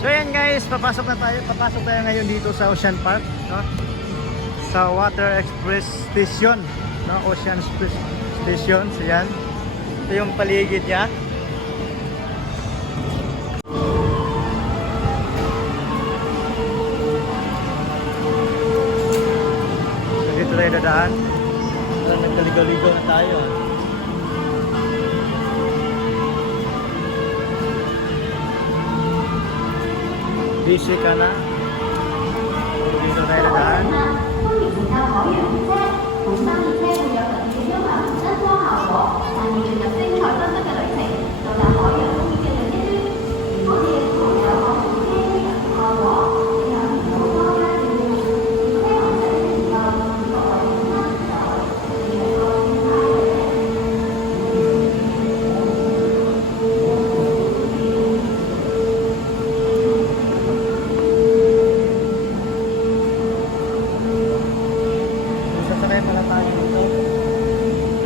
So ayan guys, papasok tayo ngayon dito sa Ocean Park, no? Sa Water Express Station, no? Ocean Express Station, so yan. Ito yung paligid niya. So dito tayo dadaan. Nagkaligaw-ligaw na tayo. Busy ka na. Dito tayo dadaan.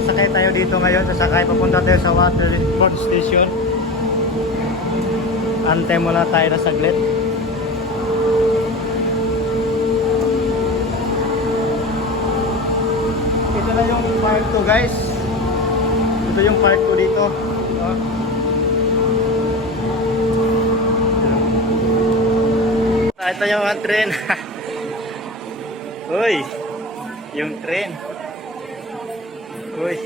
Sasakay tayo dito ngayon. Sasakay papunta tayo sa Waterford Station. Antay muna tayo na saglit. Ito na yung part 2 guys. Ito yung part 2 dito. Ito yung train. Uy, yung train. Uy.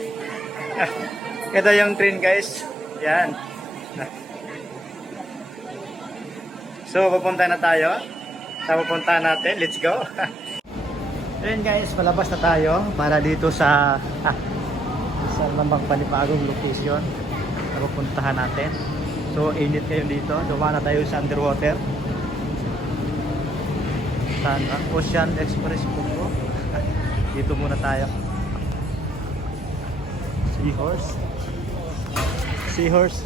Ito yung train guys. Yan. So pupunta na tayo. Sa pupunta natin. Let's go. Ayan guys, palabas na tayo para dito sa lamang panibagong location na pupuntahan natin. So init ngayon dito. Dumaan na tayo sa underwater. Ocean Express po. Dito muna tayo. Seahorse.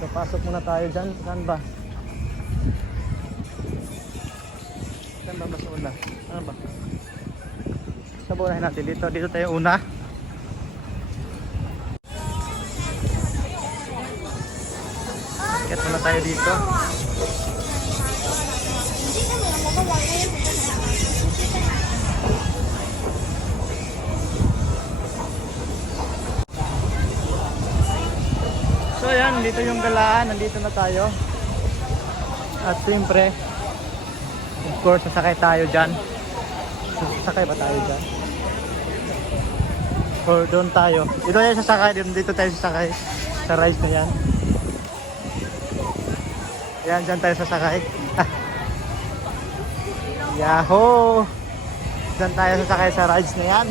So pasok muna tayo dyan. Saan ba? Saan ba mas una? Ano ba? Sabunahin natin dito. Dito tayo una. Kaya muna tayo dito. So ayan, dito yung galaan, nandito na tayo. At siyempre, of course, sasakay tayo dyan. Sasakay ba tayo dyan? Or doon tayo? Dito tayo sasakay, dito tayo sasakay. Sa rides na yan. Yan, dyan tayo sasakay. Yahoo! Dyan tayo sasakay sa rides na yan.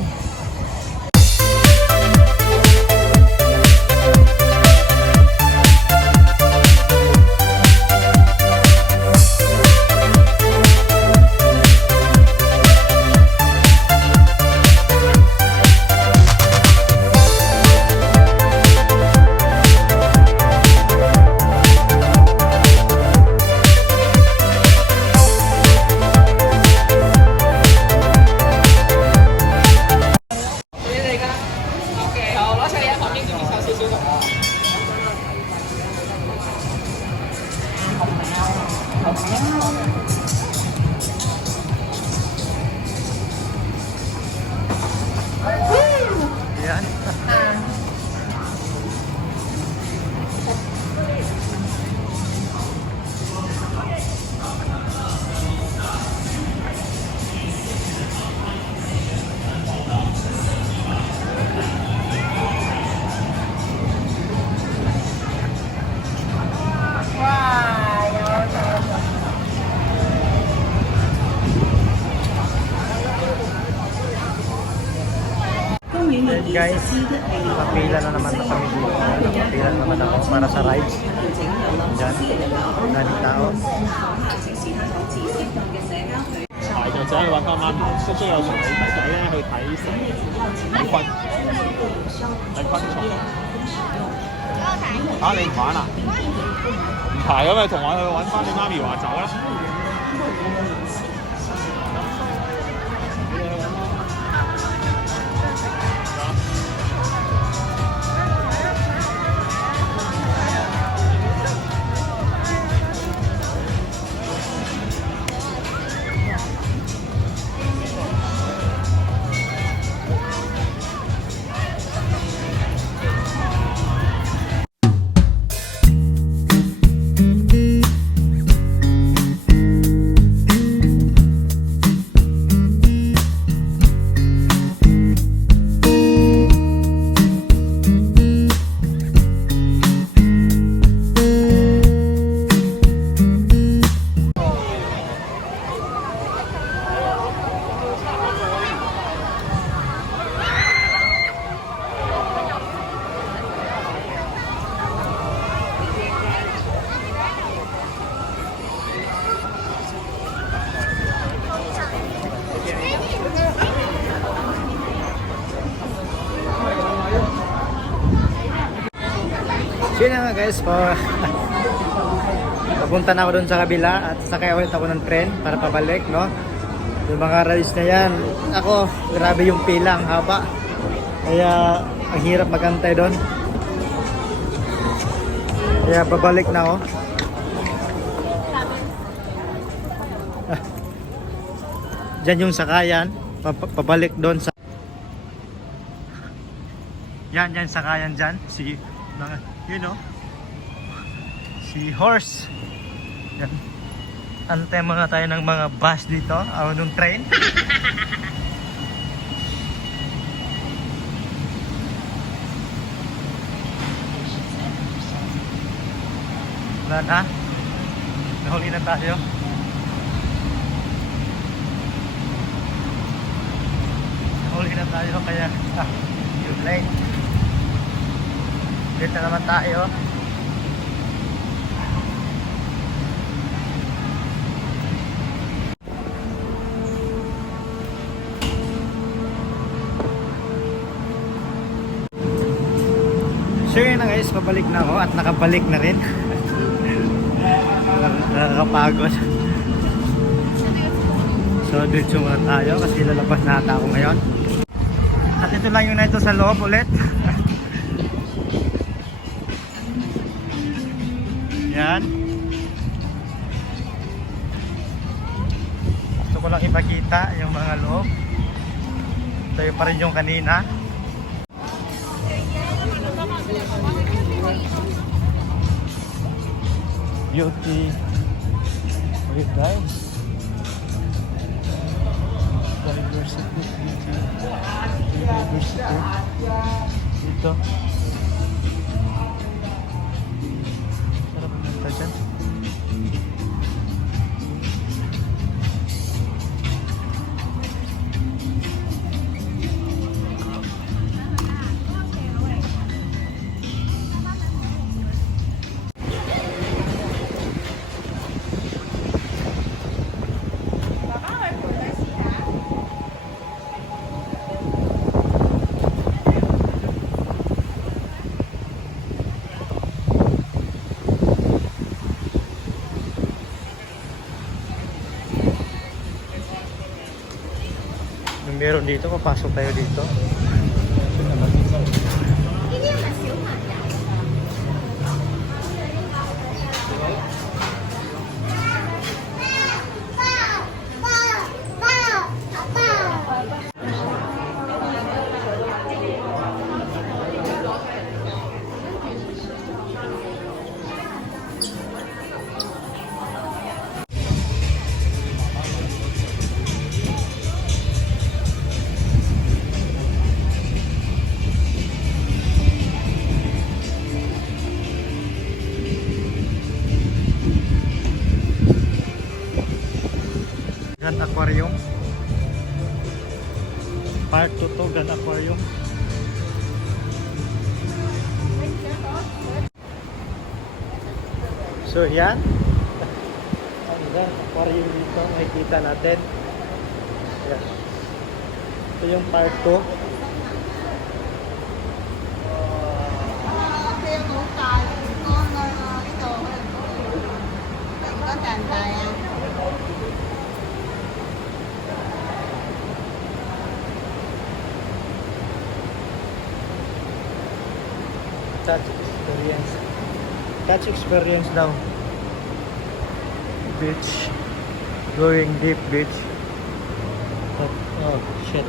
Yan. Guys, napila na naman na kami dito. Napila na naman ako para sa rides. Diyan, daming tao. 排就只係揾翻媽咪，即係有同你仔咧去睇蛇、睇昆蟲。嚇你唔玩啊？唔排咁咪同我去揾翻你媽咪話走啦。So yun na nga guys, papunta na ako doon sa kabila at sakay ulit ako ng tren para pabalik, no? Yung mga rides na yan, ako, grabe yung pila, ang haba. Kaya ang hirap magantay doon. Kaya babalik na ako. Diyan yung sakayan, pabalik doon sa... Yan sakayan dyan, si... You know, si horse. Yan. Antay muna tayo ng mga bus dito, ng train. Wala na. Nahuli na tayo. Nahuli na tayo kaya yung late. Dito naman tayo. So yun na guys, pabalik na ako at nakabalik na rin. Nakakapagod. So dito muna tayo kasi lalabas na ata ako ngayon. At ito lang yung nito sa loob ulit. Yan. Gusto ko lang ipakita yung mga loob. Ito pa rin yung kanina. Beauty. Wait guys. Diversity. Diversity. Dito. Sarap punta dyan. Meron dito, papasok tayo dito. Grand Aquarium. Part 2 to, Grand Aquarium. So yan. Ang Grand Aquarium dito, makikita natin. Yan. Ito yung part 2. Touch experience. Touch experience daw. Beach. Going deep beach. Oh shit.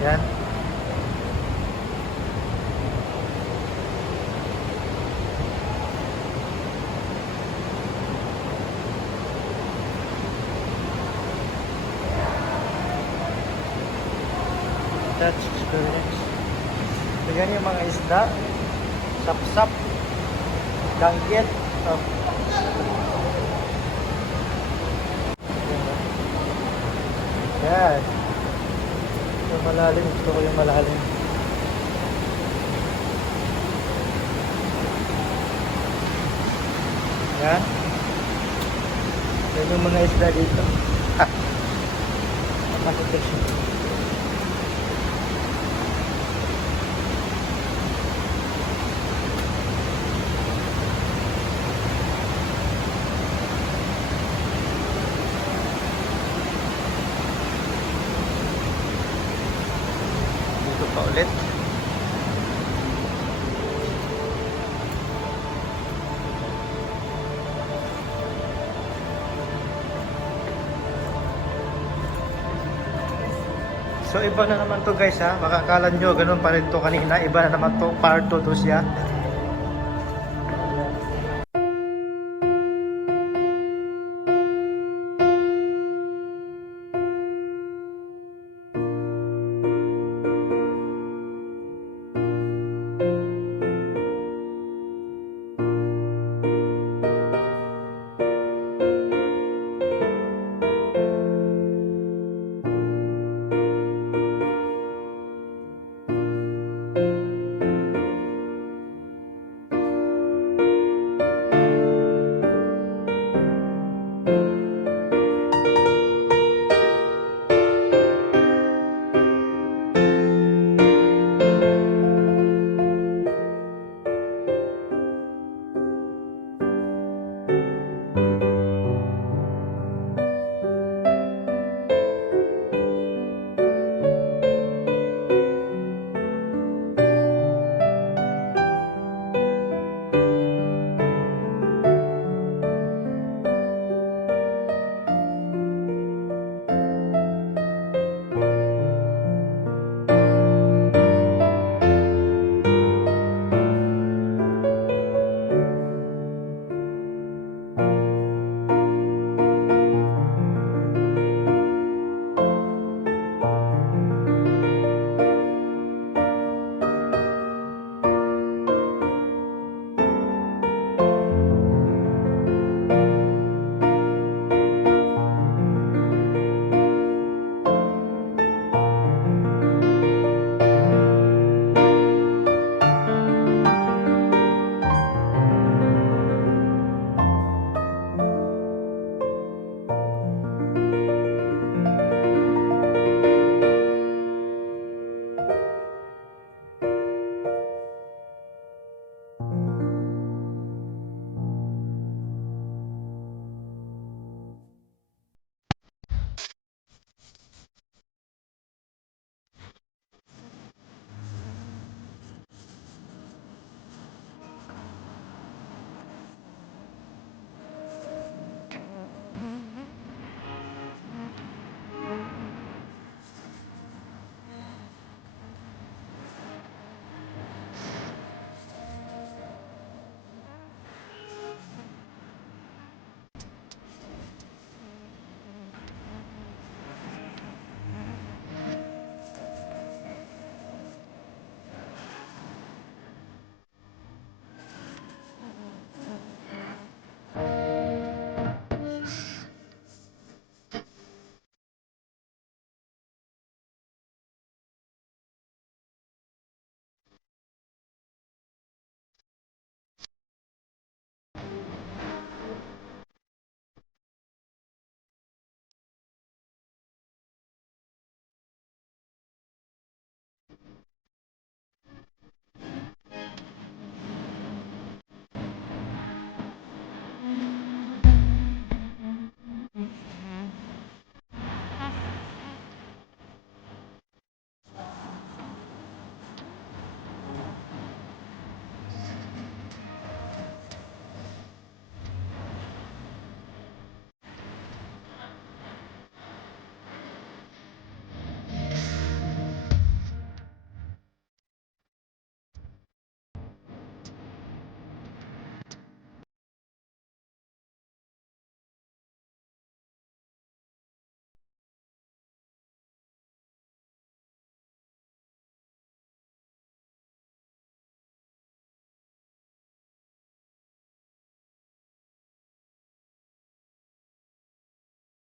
Yan. Touch experience. Yan yung mga isda, sapsap, danggit, yan. Yung malalim, gusto ko yung malalim. Yan. Yan yung mga isda dito. Masitation. So iba na naman to guys ha. Makakala nyo ganun pa rin to kanina. Iba na naman to. Part 2 to siya.